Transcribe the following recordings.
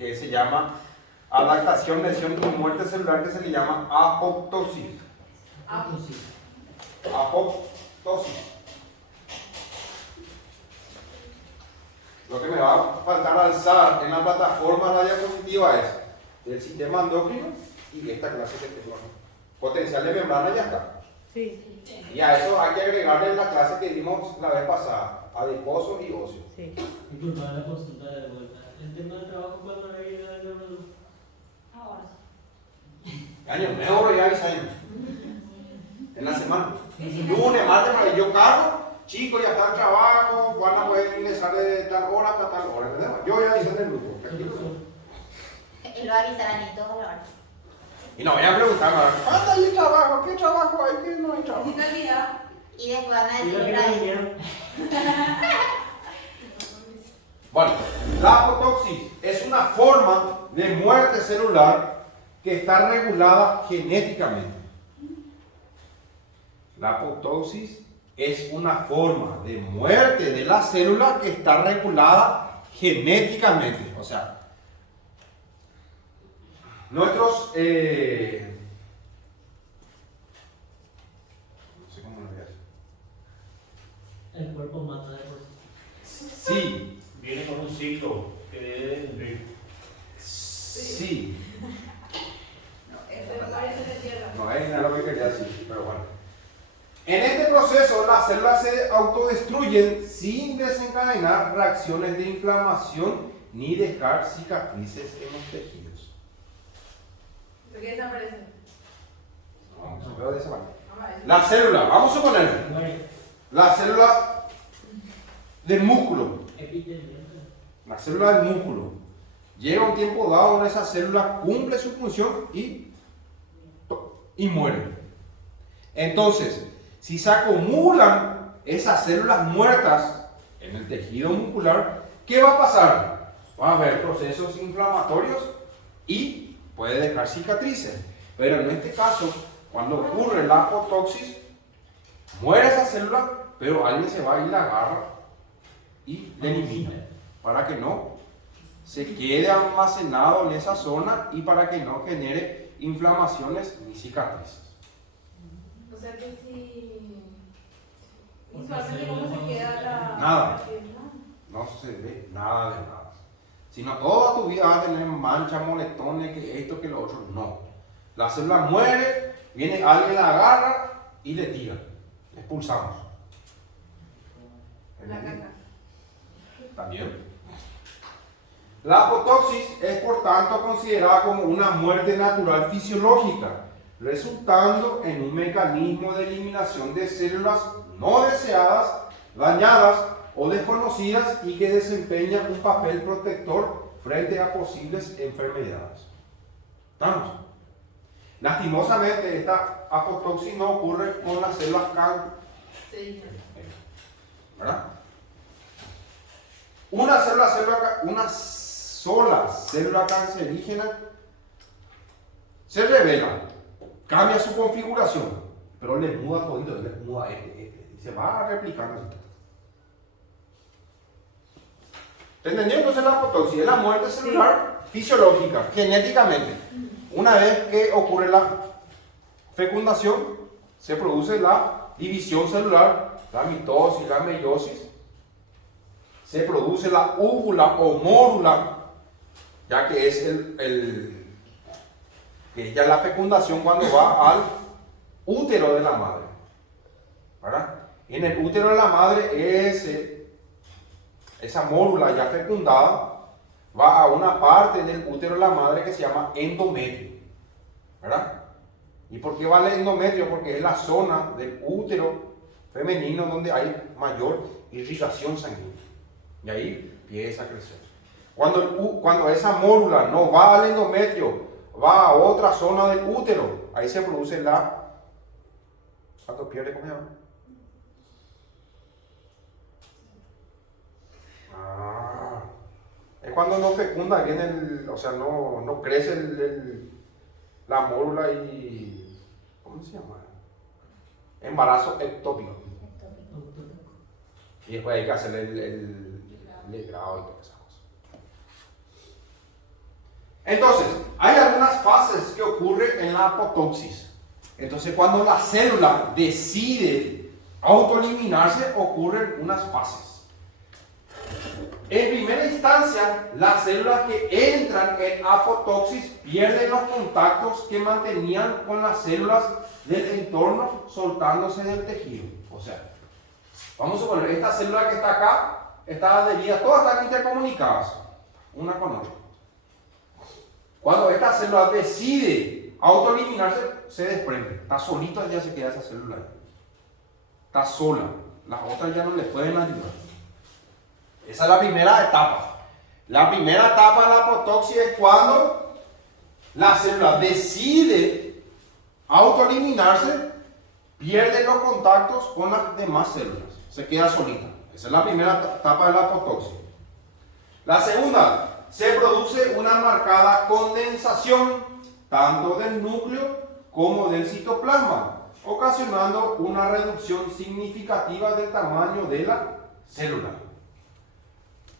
que se llama adaptación, lesión y muerte celular, que se le llama apoptosis. Apoptosis. Lo que me va a faltar alzar en la plataforma de la diapositiva es el sistema endocrino y esta clase de testosterona. Potencial de membrana ya está. Sí. Y a eso hay que agregarle la clase que vimos la vez pasada, adiposo y óseo. Sí. Disculpa, la consulta de vuelta. El tema del trabajo, ¿cuándo le viene a la Ahora. Año nuevo ya avisáis. En la semana. Lunes, martes, para yo cargo, chicos, ya está el trabajo, van a poder ingresar de tal hora hasta tal hora, ¿entendés? Yo ya avisé en el grupo. Y lo avisarán y todo a la hora. Y no vayan a preguntarme, ¿cuándo hay trabajo? ¿Qué trabajo hay? ¿Qué no hay trabajo? Y después van a Y decir la otra vez. que Bueno, la apoptosis es una forma de muerte celular que está regulada genéticamente. La apoptosis es una forma de muerte de la célula que está regulada genéticamente. O sea, nuestros... no sé cómo lo voy a hacer. el cuerpo mata de por sí. Sí. Viene con un ciclo que debe de cumplir. Sí. No, No es lo que quería decir, pero bueno. En este proceso, las células se autodestruyen sin desencadenar reacciones de inflamación ni dejar cicatrices en los tejidos. ¿Por qué desaparece? Vamos a ver de esa manera. Vamos a ver. La célula, vamos a suponer, Vale. la célula del músculo, Epitelio. la célula del músculo, llega un tiempo dado donde esa célula cumple su función y muere. Entonces, si se acumulan esas células muertas en el tejido muscular, ¿qué va a pasar? Va a haber procesos inflamatorios y puede dejar cicatrices. Pero en este caso, cuando ocurre la apoptosis, muere esa célula, pero alguien se va y la agarra y la elimina para que no se quede almacenado en esa zona y para que no genere inflamaciones ni cicatrices. O sea que si visualmente cómo se queda la... Nada. No se ve nada de nada. Sino toda tu vida vas a tener manchas, moretones, que esto, que lo otro. No. La célula muere, viene alguien, la agarra y le tira. Le expulsamos. La caca. También. La apoptosis es por tanto considerada como una muerte natural fisiológica, resultando en un mecanismo de eliminación de células no deseadas, dañadas o desconocidas y que desempeña un papel protector frente a posibles enfermedades. ¿Estamos? Lastimosamente, esta apoptosis no ocurre con las células cáncer. Sí. ¿Verdad? Una sola célula cancerígena se revela, cambia su configuración, pero le muda todito, le muda y se va replicando. ¿Te entendió? Entonces la apoptosis es la muerte celular fisiológica, genéticamente. Una vez que ocurre la fecundación, se produce la división celular, la mitosis, la meiosis. Se produce la úvula o mórula, ya que es que ya la fecundación cuando va al útero de la madre. ¿Verdad? En el útero de la madre, esa mórula ya fecundada va a una parte del útero de la madre que se llama endometrio. ¿Verdad? ¿Y por qué va el endometrio? Porque es la zona del útero femenino donde hay mayor irrigación sanguínea. Y ahí empieza a crecer. Cuando esa mórula no va al endometrio, va a otra zona del útero, ahí se produce la... ¿Cuánto pierde? ¿Cómo se llama? Es cuando no fecunda bien o sea, no crece la mórula y... ¿Cómo se llama? Embarazo ectópico. Y después hay que hacer el legrado y todas esas cosas. Entonces, hay algunas fases que ocurren en la apoptosis. Entonces, cuando la célula decide autoeliminarse, ocurren unas fases. En primera instancia, las células que entran en apoptosis pierden los contactos que mantenían con las células del entorno, soltándose del tejido. O sea, vamos a suponer, esta célula que está acá, está adherida, todas están intercomunicadas, una con otra. Cuando esta célula decide autoeliminarse, se desprende. Está solita, ya se queda esa célula ahí. Está sola. Las otras ya no le pueden ayudar. Esa es la primera etapa. La primera etapa de la apoptosis es cuando la célula decide autoeliminarse, pierde los contactos con las demás células. Se queda solita. Esa es la primera etapa de la apoptosis. La segunda, se produce una marcada condensación tanto del núcleo como del citoplasma, ocasionando una reducción significativa del tamaño de la célula.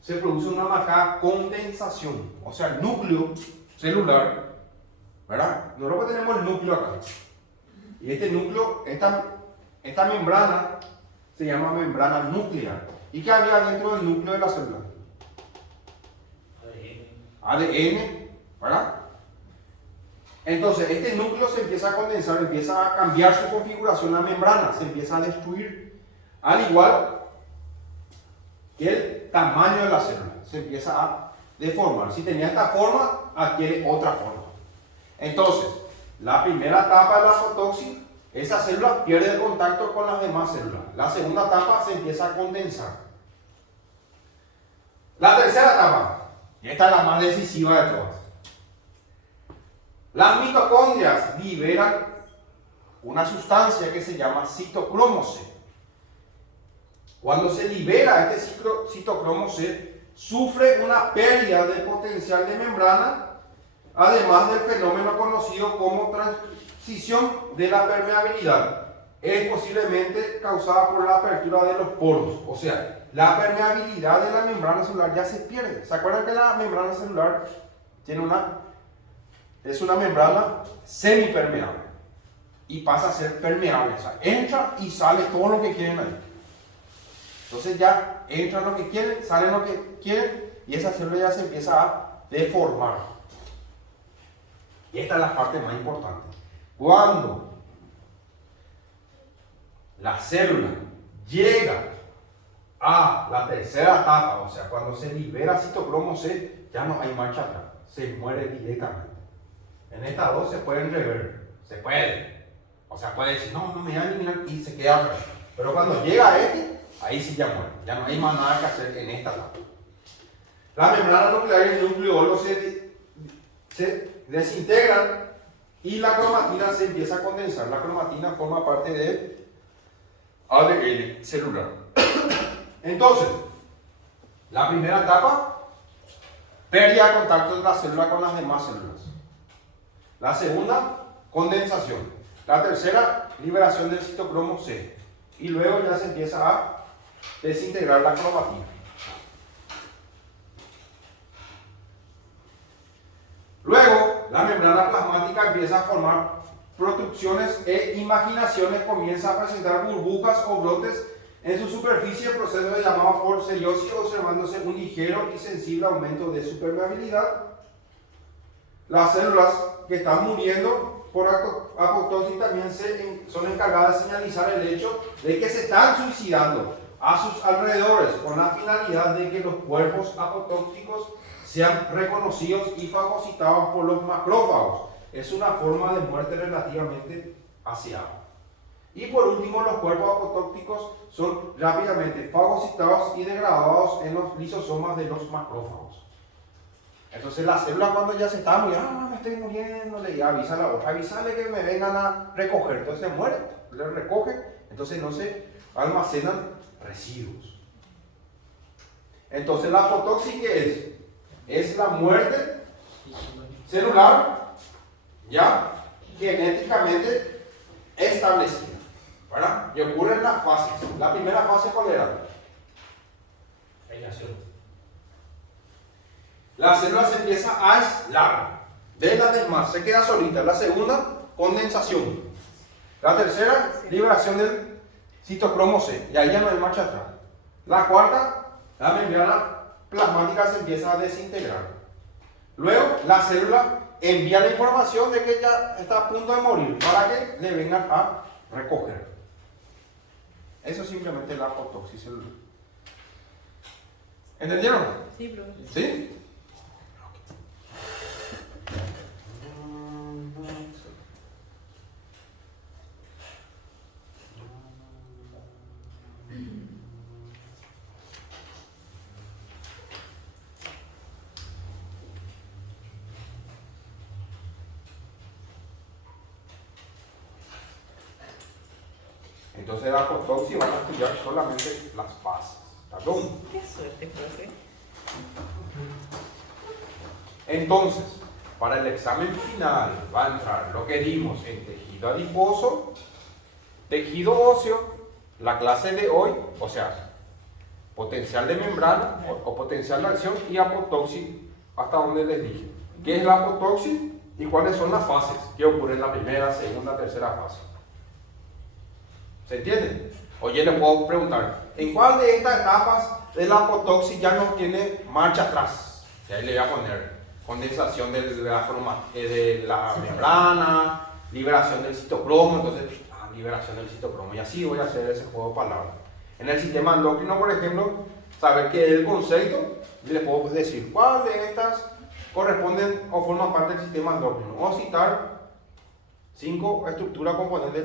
Se produce una marcada condensación, o sea, el núcleo celular, ¿verdad? Nosotros tenemos el núcleo acá. Y este núcleo, esta membrana, se llama membrana nuclear. ¿Y qué había dentro del núcleo de la célula? ADN, ¿verdad? Entonces, este núcleo se empieza a condensar, empieza a cambiar su configuración, la membrana se empieza a destruir, al igual que el tamaño de la célula se empieza a deformar. Si tenía esta forma, adquiere otra forma. Entonces, la primera etapa de la apoptosis, esa célula pierde el contacto con las demás células. La segunda etapa se empieza a condensar. La tercera etapa, y esta es la más decisiva de todas. Las mitocondrias liberan una sustancia que se llama citocromo C. Cuando se libera este citocromo C, sufre una pérdida de potencial de membrana, además del fenómeno conocido como transición de la permeabilidad. Es posiblemente causada por la apertura de los poros, o sea, la permeabilidad de la membrana celular ya se pierde. ¿Se acuerdan que la membrana celular es una membrana semipermeable y pasa a ser permeable? O sea, entra y sale todo lo que quieren ahí. Entonces ya entra lo que quieren, sale lo que quieren y esa célula ya se empieza a deformar. Y esta es la parte más importante. Cuando la célula llega a la tercera etapa, o sea, cuando se libera citocromo C, ya no hay marcha atrás, se muere directamente. En estas dos se pueden rever, se puede. O sea, puede decir, no me voy a eliminar y se queda atrás. Pero cuando llega a ahí sí ya muere, ya no hay más nada que hacer en esta etapa. La membrana nuclear y el nucleolo se desintegran y la cromatina se empieza a condensar. La cromatina forma parte del ADN celular. Entonces, la primera etapa, pérdida de contacto de la célula con las demás células. La segunda, condensación. La tercera, liberación del citocromo C. Y luego ya se empieza a desintegrar la cromatina. Luego, la membrana plasmática empieza a formar protrusiones e imaginaciones, comienza a presentar burbujas o brotes en su superficie, proceso llamado por ceiosis, observándose un ligero y sensible aumento de su permeabilidad. Las células que están muriendo por apoptosis también son encargadas de señalizar el hecho de que se están suicidando a sus alrededores con la finalidad de que los cuerpos apoptóticos sean reconocidos y fagocitados por los macrófagos. Es una forma de muerte relativamente aseada. Y por último, los cuerpos apoptóticos son rápidamente fagocitados y degradados en los lisosomas de los macrófagos. Entonces la célula, cuando ya se está muriendo, me estoy muriendo, le avisa a la otra, avísale que me vengan a recoger. Entonces se muere, le recogen, entonces no se almacenan residuos. Entonces la apoptosis, ¿qué es? Es la muerte celular ya genéticamente establecida, ¿verdad? Y ocurre en las fases. La primera fase, ¿cuál era? Aislación. la célula se empieza a aislar de la demás, se queda solita. La segunda, condensación. La tercera, liberación del citocromo C, y ahí ya no hay marcha atrás. La cuarta, la membrana plasmática se empieza a desintegrar. Luego, la célula envía la información de que ya está a punto de morir para que le vengan a recoger. Eso es simplemente la apoptosis celular. ¿Entendieron? Sí, profe. ¿Sí? Entonces la apoptosis van a estudiar solamente las fases. ¿Está bien? Qué suerte, profe. Entonces, para el examen final va a entrar lo que dimos en tejido adiposo, tejido óseo, la clase de hoy, o sea, potencial de membrana o potencial de acción y apoptosis, hasta donde les dije. ¿Qué es la apoptosis y cuáles son las fases que ocurren en la primera, segunda, tercera fase? ¿Se entiende? Oye, le puedo preguntar, ¿en cuál de estas etapas de la apoptosis ya no tiene marcha atrás? Y ahí le voy a poner condensación de la membrana, liberación del citocromo, entonces, liberación del citocromo, y así voy a hacer ese juego de palabras. En el sistema endocrino, por ejemplo, saber qué es el concepto, y le puedo decir cuál de estas corresponden o forman parte del sistema endocrino, o citar 5 estructuras componentes del sistema.